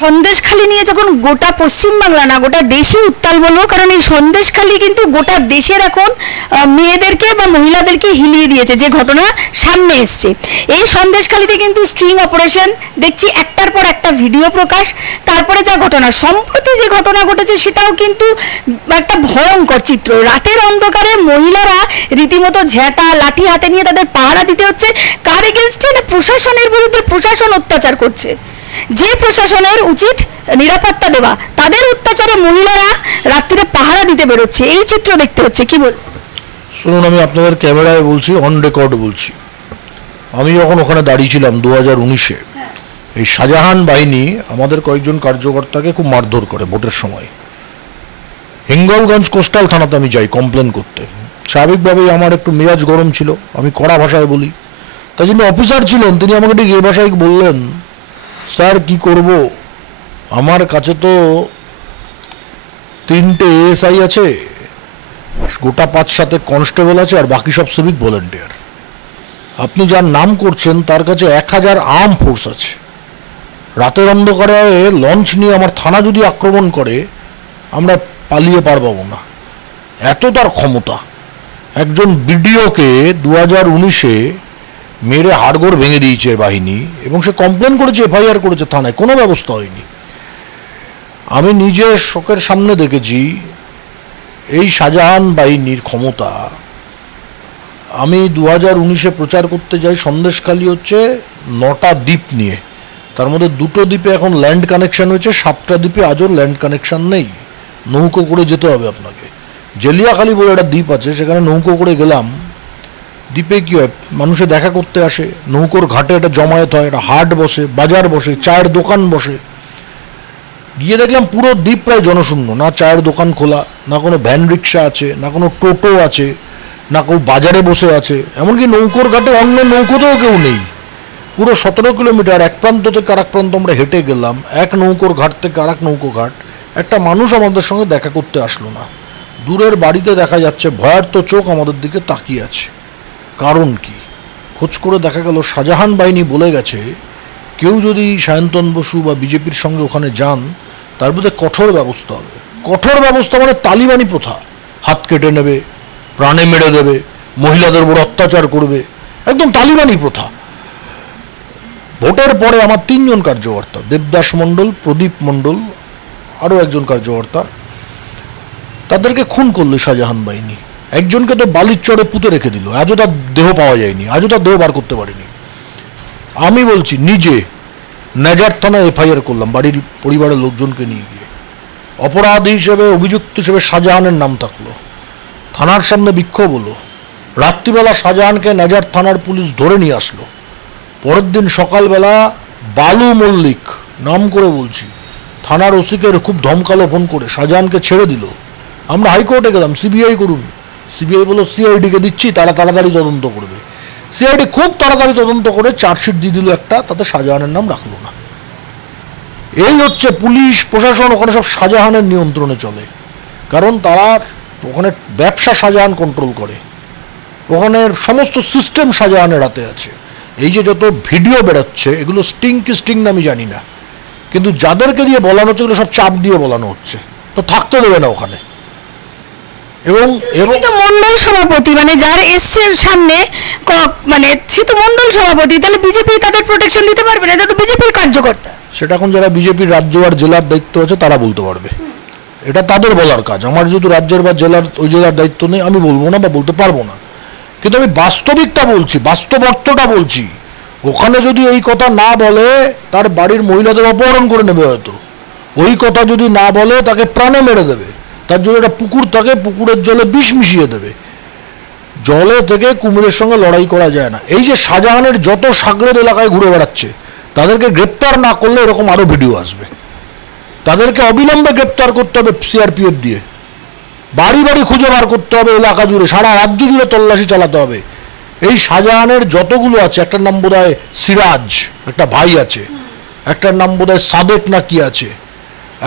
সন্দেশখালি নিয়ে যখন গোটা পশ্চিমবাংলা না গোটা দেশই উত্তাল বলবো, কারণ এই সন্দেশখালি কিন্তু গোটা দেশের এখন মেয়েদেরকে বা মহিলাদেরকে হিলিয়ে দিয়েছে, যে ঘটনা সামনে এসছে। এই সন্দেশখালিতে কিন্তু স্ট্রিং অপারেশন দেখছি, একটার পর একটা ভিডিও প্রকাশ, তারপরে যা ঘটনা সম্প্রতি যে ঘটনা ঘটেছে সেটাও কিন্তু একটা ভয়ঙ্কর চিত্র। রাতের অন্ধকারে মহিলারা রীতিমতো ঝেঁটা লাঠি হাতে নিয়ে তাদের পাহারা দিতে হচ্ছে। কার এগেনস্টে? না প্রশাসনের বিরুদ্ধে। প্রশাসন অত্যাচার করছে, যে প্রশাসনের উচিত নিরাপত্তা দেওয়া, তাদের অত্যাচারে মহিলারা রাত্রিরে পাহারা দিতে বেরোচ্ছে। এই চিত্র দেখতে হচ্ছে। কি বল? শুনুন, আমি আপনাদের ক্যামেরায় বলছি, অন রেকর্ড বলছি, আমি যখন ওখানে দাঁড়িয়েছিলাম 2019-এ, এই শাহজাহান বাহিনী আমাদের কয়েকজন কার্যকর্তাকে খুব মারধর করে ভোটের সময়। হিঙ্গলগঞ্জ কোস্টাল থানাতে আমি যাই কমপ্লেন করতে। স্বাভাবিকভাবেই আমার একটু মেজাজ গরম ছিল, আমি কড়া ভাষায় বলি। তাই যিনি অফিসার ছিলেন তিনি আমাকে ঠিক এ ভাষায় বললেন, স্যার কি করব, আমার কাছে তো 3টে এএসআই আছে, গোটা 5-7 কনস্টেবল আছে, আর বাকি সব সিভিক ভলেন্টিয়ার। আপনি যার নাম করছেন তার কাছে 1000 আর্ম ফোর্স আছে। রাতের অন্ধকারে লঞ্চ নিয়ে আমার থানা যদি আক্রমণ করে আমরা পালিয়ে পারবো না, এত তার ক্ষমতা। একজন বিডিওকে 2019-এ মেরে হাড়গোড় ভেঙে দিয়েছে বাহিনী, এবং সে কমপ্লেন করেছে, এফআইআর করেছে থানায়, কোনো ব্যবস্থা হয়নি। আমি নিজে চোখের সামনে দেখেছি এই শাহজাহান বাহিনীর ক্ষমতা। আমি 2019-এ প্রচার করতে যাই, সন্দেশখালি হচ্ছে 9টা দ্বীপ নিয়ে, তার মধ্যে 2টো দ্বীপে এখন ল্যান্ড কানেকশন হয়েছে, 7টা দ্বীপে আজও ল্যান্ড কানেকশন নেই, নৌকো করে যেতে হবে আপনাকে। জেলিয়াখালি বলে একটা দ্বীপ আছে, সেখানে নৌকো করে গেলাম। দ্বীপে কী হয়, মানুষে দেখা করতে আসে, নৌকোর ঘাটে একটা জমায়েত হয়, একটা হাট বসে, বাজার বসে, চায়ের দোকান বসে। গিয়ে দেখলাম পুরো দ্বীপ প্রায় জনশূন্য, না চায়ের দোকান খোলা, না কোনো ভ্যান রিক্সা আছে, না কোনো টোটো আছে, না কেউ বাজারে বসে আছে, এমনকি নৌকোর ঘাটে অন্য নৌকোতেও কেউ নেই। পুরো 17 কিলোমিটার এক প্রান্ত থেকে আরেক প্রান্ত আমরা হেঁটে গেলাম, এক নৌকোর ঘাট থেকে আরেক নৌকো ঘাট। একটা মানুষ আমাদের সঙ্গে দেখা করতে আসলো না। দূরের বাড়িতে দেখা যাচ্ছে ভয়ার্ত চোখ আমাদের দিকে তাকিয়ে আছে। কারণ কি? খোঁজ করে দেখা গেল শাহজাহান বাহিনী বলে গেছে, কেউ যদি সায়ন্তন বসু বা বিজেপির সঙ্গে ওখানে যান তার বিরুদ্ধে কঠোর ব্যবস্থা হবে। কঠোর ব্যবস্থা মানে তালিবানি প্রথা, হাত কেটে নেবে, প্রাণে মেরে দেবে, মহিলাদের উপর অত্যাচার করবে, একদম তালিবানি প্রথা। ভোটের পরে আমার 3 জন কার্যকর্তা, দেবদাস মণ্ডল, প্রদীপ মণ্ডল, আরও একজন কার্যকর্তা, তাদেরকে খুন করলো শাহজাহান বাহিনী। একজনকে তো বালির চরে পুঁতে রেখে দিল, আজও তার দেহ পাওয়া যায়নি, আজও তার দেহ বার করতে পারিনি। আমি বলছি নিজে নেজার থানায় এফআইআর করলাম, বাড়ির পরিবারের লোকজনকে নিয়ে গিয়ে। অপরাধী হিসেবে, অভিযুক্ত হিসেবে শাহজাহানের নাম থাকলো। থানার সামনে বিক্ষোভ হলো। রাত্রিবেলা শাহজাহানকে নেজার থানার পুলিশ ধরে নিয়ে আসলো। পরের দিন সকালবেলা বালু মল্লিক, নাম করে বলছি, থানার ওসিকে খুব ধমকালো ফোন করে শাহজাহানকে ছেড়ে দিল। আমরা হাইকোর্টে গেলাম, সিবিআই করুন। সিবিআই বলল সিআইডিকে দিচ্ছি, তারা তাড়াতাড়ি তদন্ত করবে। সিআইডি খুব তাড়াতাড়ি তদন্ত করে চার্জশিট দিয়ে দিল একটা, তাতে শাহজাহানের নাম রাখলো না। এই হচ্ছে পুলিশ প্রশাসন, ওখানে সব শাহজাহানের নিয়ন্ত্রণে চলে। কারণ তারা ওখানে ব্যবসা শাহজাহান কন্ট্রোল করে, ওখানে সমস্ত সিস্টেম শাহজাহানের হাতে আছে। এই যে যত ভিডিও বেরোচ্ছে এগুলো স্টিং কি স্টিং না আমি জানি না, কিন্তু যাদেরকে দিয়ে বলানো হচ্ছে এগুলো সব চাপ দিয়ে বলানো হচ্ছে, তো থাকতে দেবে না ওখানে। এবং তো মন্ডল সভাপতি, মানে যার এসছে সামনে, মানে সে তো মন্ডল সভাপতি, তাহলে বিজেপি তাদের প্রোটেকশন দিতে পারবে না? এটা তো বিজেপির কার্যকর্তা। সেটা এখন যারা বিজেপির রাজ্য আর জেলার দায়িত্ব আছে তারা বলতে পারবে, এটা তাদের বলার কাজ। আমার যেহেতু রাজ্যের বা জেলার ওই জেলার দায়িত্ব নেই, আমি বলবো না বা বলতে পারবো না। কিন্তু আমি বাস্তবিকটা বলছি, বাস্তব অর্থটা বলছি। ওখানে যদি এই কথা না বলে তার বাড়ির মহিলাদের অপহরণ করে নেবে, হয়তো ওই কথা যদি না বলে তাকে প্রাণে মেরে দেবে। তার জন্য একটা পুকুর থাকে, পুকুরের জলে বিষ মিশিয়ে দেবে। জলে থেকে কুমিরের সঙ্গে লড়াই করা যায় না। এই যে শাহজাহানের যত সাগরেদ এলাকায় ঘুরে বেড়াচ্ছে, তাদেরকে গ্রেপ্তার না করলে এরকম আরও ভিডিও আসবে। তাদেরকে অবিলম্বে গ্রেপ্তার করতে হবে সিআরপিএফ দিয়ে, বাড়ি বাড়ি খুঁজে বার করতে হবে, এলাকা জুড়ে সারা রাজ্য জুড়ে তল্লাশি চালাতে হবে। এই শাহজাহানের যতগুলো আছে, একটার নাম বোধ হয় সিরাজ, একটা ভাই আছে, একটার নাম বোধ হয় সাদেক না কি আছে,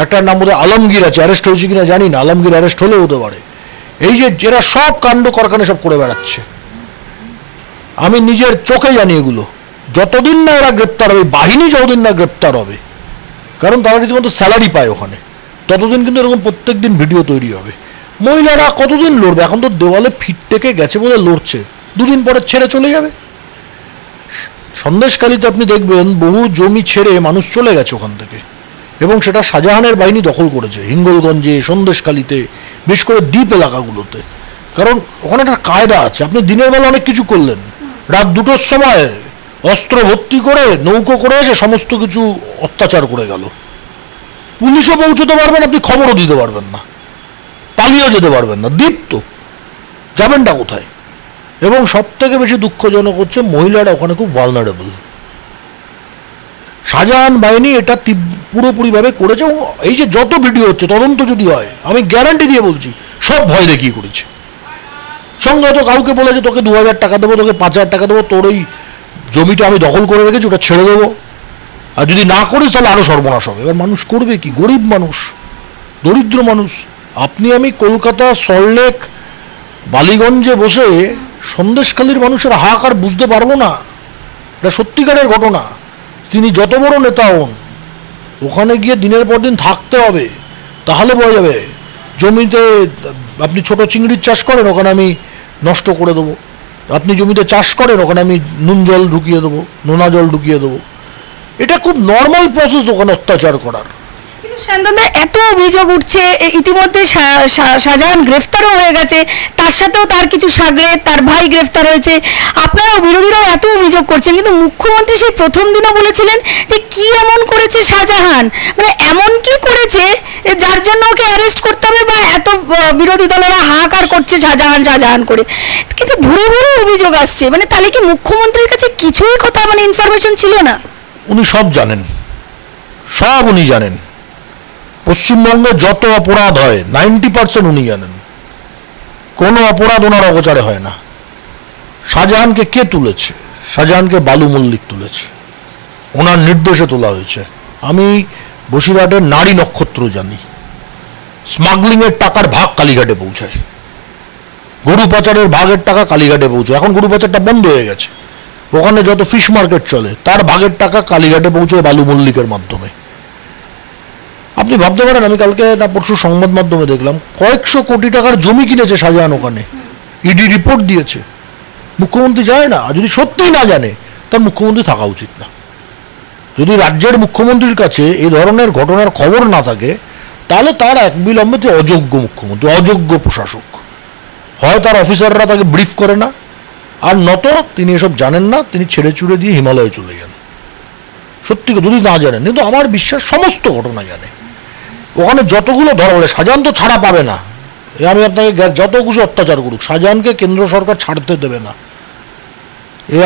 একটার নাম বোধ হয় আলমগীর আছে, অ্যারেস্ট হয়েছে কিনা জানি না, আলমগীর অ্যারেস্ট হলেও হতে পারে। এই যে এরা সব কাণ্ড কারখানা সব করে বেড়াচ্ছে, আমি নিজের চোখে জানি এগুলো। যতদিন না এরা গ্রেপ্তার হবে, বাহিনী যতদিন না গ্রেপ্তার হবে, কারণ তারা রীতিমতো স্যালারি পায় ওখানে। ততদিন কিন্তু এরকম প্রত্যেক দিন ভিডিও তৈরি হবে। মহিলারা কতদিন লড়বে? এখন তো দেওয়ালে ফিট টেকে গেছে বলে লড়ছে, দুদিন পরে ছেড়ে চলে যাবে। সন্দেশখালিতে আপনি দেখবেন বহু জমি ছেড়ে মানুষ চলে গেছে ওখান থেকে, এবং সেটা শাহজাহানের বাহিনী দখল করেছে হিঙ্গলগঞ্জে, সন্দেশখালিতে, বিশেষ করে দ্বীপ এলাকাগুলোতে। কারণ ওখানে একটা কায়দা আছে, আপনি দিনের বেলা অনেক কিছু করলেন, রাত 2টোর সময় অস্ত্র ভর্তি করে নৌকো করে এসে সমস্ত কিছু অত্যাচার করে গেল। পুলিশও পৌঁছতে পারবেন, আপনি খবরও দিতে পারবেন না, পালিয়েও যেতে পারবেন না। দ্বীপ তো যাবেনটা কোথায়? এবং সব থেকে বেশি দুঃখজনক হচ্ছে মহিলারা ওখানে খুব ভালনারেবল। শাহজাহান বাহিনী এটা পুরোপুরিভাবে করেছে, এবং এই যে যত ভিডিও হচ্ছে, তদন্ত যদি হয়, আমি গ্যারান্টি দিয়ে বলছি সব ভয় দেখিয়ে করেছে। সঙ্গে হয়তো কাউকে বলে যে তোকে 2000 টাকা দেবো, তোকে 5000 টাকা দেবো, তোর ওই জমিটা আমি দখল করে রেখেছি, ওটা ছেড়ে দেবো, আর যদি না করিস তাহলে আরও সর্বনাশ হবে। এবার মানুষ করবে কি? গরিব মানুষ, দরিদ্র মানুষ। আপনি আমি কলকাতা, সল্টলেক, বালিগঞ্জে বসে সন্দেশখালির মানুষের হাহাকার বুঝতে পারবো না। এটা সত্যিকারের ঘটনা। তিনি যত বড় নেতা হন, ওখানে গিয়ে দিনের পর দিন থাকতে হবে, তাহলে বোঝা যাবে। জমিতে আপনি ছোট চিংড়ির চাষ করেন, ওখানে আমি নষ্ট করে দেবো। আপনি জমিতে চাষ করেন, ওখানে আমি নুন জল ঢুকিয়ে দেবো, নোনা জল ঢুকিয়ে দেবো। এটা খুব নর্মাল প্রসেস ওখানে অত্যাচার করার। কিন্তু শান্তনদা, এত অভিযোগ উঠছে, ইতিমধ্যে শাহজাহান গ্রেফতারও হয়ে গেছে, তার সাথেও তার কিছু সাগরেদ, তার ভাই গ্রেফতার হয়েছে। আপনারা বিরোধীরাও এত অভিযোগ করছেন, কিন্তু মুখ্যমন্ত্রী সেই প্রথম দিনও বলেছিলেন যে কি এমন করেছে শাহজাহান, মানে এমন কি করেছে যার জন্য ওকে অ্যারেস্ট করতে হবে, বা এত বিরোধী দলেরা হাহাকার করছে শাহজাহান শাহজাহান করে। কিন্তু ভুরে ভুরে অভিযোগ আসছে, মানে তাহলে কি মুখ্যমন্ত্রীর কাছে কিছুই কথা, মানে ইনফরমেশন ছিল না? উনি সব জানেন, সব উনি জানেন। পশ্চিমবঙ্গে যত অপরাধ হয় 90% উনি জানেন। কোনো অপরাধ ওনার অগোচরে হয় না। শাহজাহানকে কে তুলেছে? শাহজাহানকে বালু মল্লিক তুলেছে, ওনার নির্দেশে তোলা হয়েছে। আমি বসিরহাটের নারী নক্ষত্র জানি। স্মাগলিংয়ের টাকার ভাগ কালীঘাটে পৌঁছায়, গরু পাচারের ভাগের টাকা কালীঘাটে পৌঁছায়। এখন গরু পাচারটা বন্ধ হয়ে গেছে। ওখানে যত ফিশ মার্কেট চলে, তার ভাগের টাকা কালীঘাটে পৌঁছায় বালু মল্লিকের মাধ্যমে। আপনি ভাবতে পারেন, আমি কালকে না পরশু সংবাদ মাধ্যমে দেখলাম কয়েকশো কোটি টাকার জমি কিনেছে শাহজাহান ওখানে, ইডি রিপোর্ট দিয়েছে। মুখ্যমন্ত্রী জানে না? যদি সত্যিই না জানে, তার মুখ্যমন্ত্রী থাকা উচিত না। যদি রাজ্যের মুখ্যমন্ত্রীর কাছে এই ধরনের ঘটনার খবর না থাকে, তাহলে তার এক বিলম্বে অযোগ্য মুখ্যমন্ত্রী, অযোগ্য প্রশাসক। হয় তার অফিসাররা তাকে ব্রিফ করে না, আর নত তিনি এসব জানেন না, তিনি ছেড়ে চুড়ে দিয়ে হিমালয়ে চলে যান। সত্যি যদি না জানেন, কিন্তু আমার বিশ্বাস সমস্ত ঘটনা জানে। ওখানে যতগুলো ধরা পড়ে, শাহজাহান তো ছাড়া পাবে না। আমি আপনাকে যত কিছু অত্যাচার করুক, শাহজাহানকে কেন্দ্র সরকার ছাড়তে দেবে না,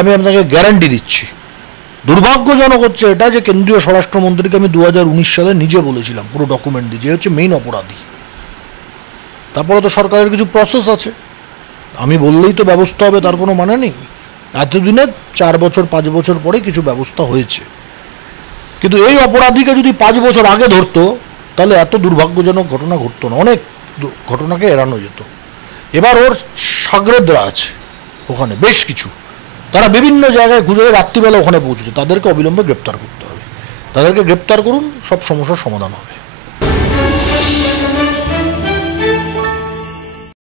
আমি আপনাকে গ্যারান্টি দিচ্ছি। দুর্ভাগ্যজনক হচ্ছে এটা যে কেন্দ্রীয় স্বরাষ্ট্রমন্ত্রীকে আমি 2019 সালে নিজে বলেছিলাম, পুরো ডকুমেন্ট দিয়ে, যে হচ্ছে মেইন অপরাধী। তারপরে তো সরকারের কিছু প্রসেস আছে, আমি বললেই তো ব্যবস্থা হবে তার কোনো মানে নেই। এতদিনে 4 বছর 5 বছর পরে কিছু ব্যবস্থা হয়েছে, কিন্তু এই অপরাধীকে যদি 5 বছর আগে ধরতো, তাহলে এত দুর্ভাগ্যজনক ঘটনা ঘটতো না, অনেক ঘটনাকে এড়ানো যেত। এবার ওর সাগরেদরা আছে ওখানে বেশ কিছু, তারা বিভিন্ন জায়গায় ঘুরে রাত্রিবেলা ওখানে পৌঁছেছে, তাদেরকে অবিলম্বে গ্রেপ্তার করতে হবে। তাদেরকে গ্রেপ্তার করুন, সব সমস্যার সমাধান হবে।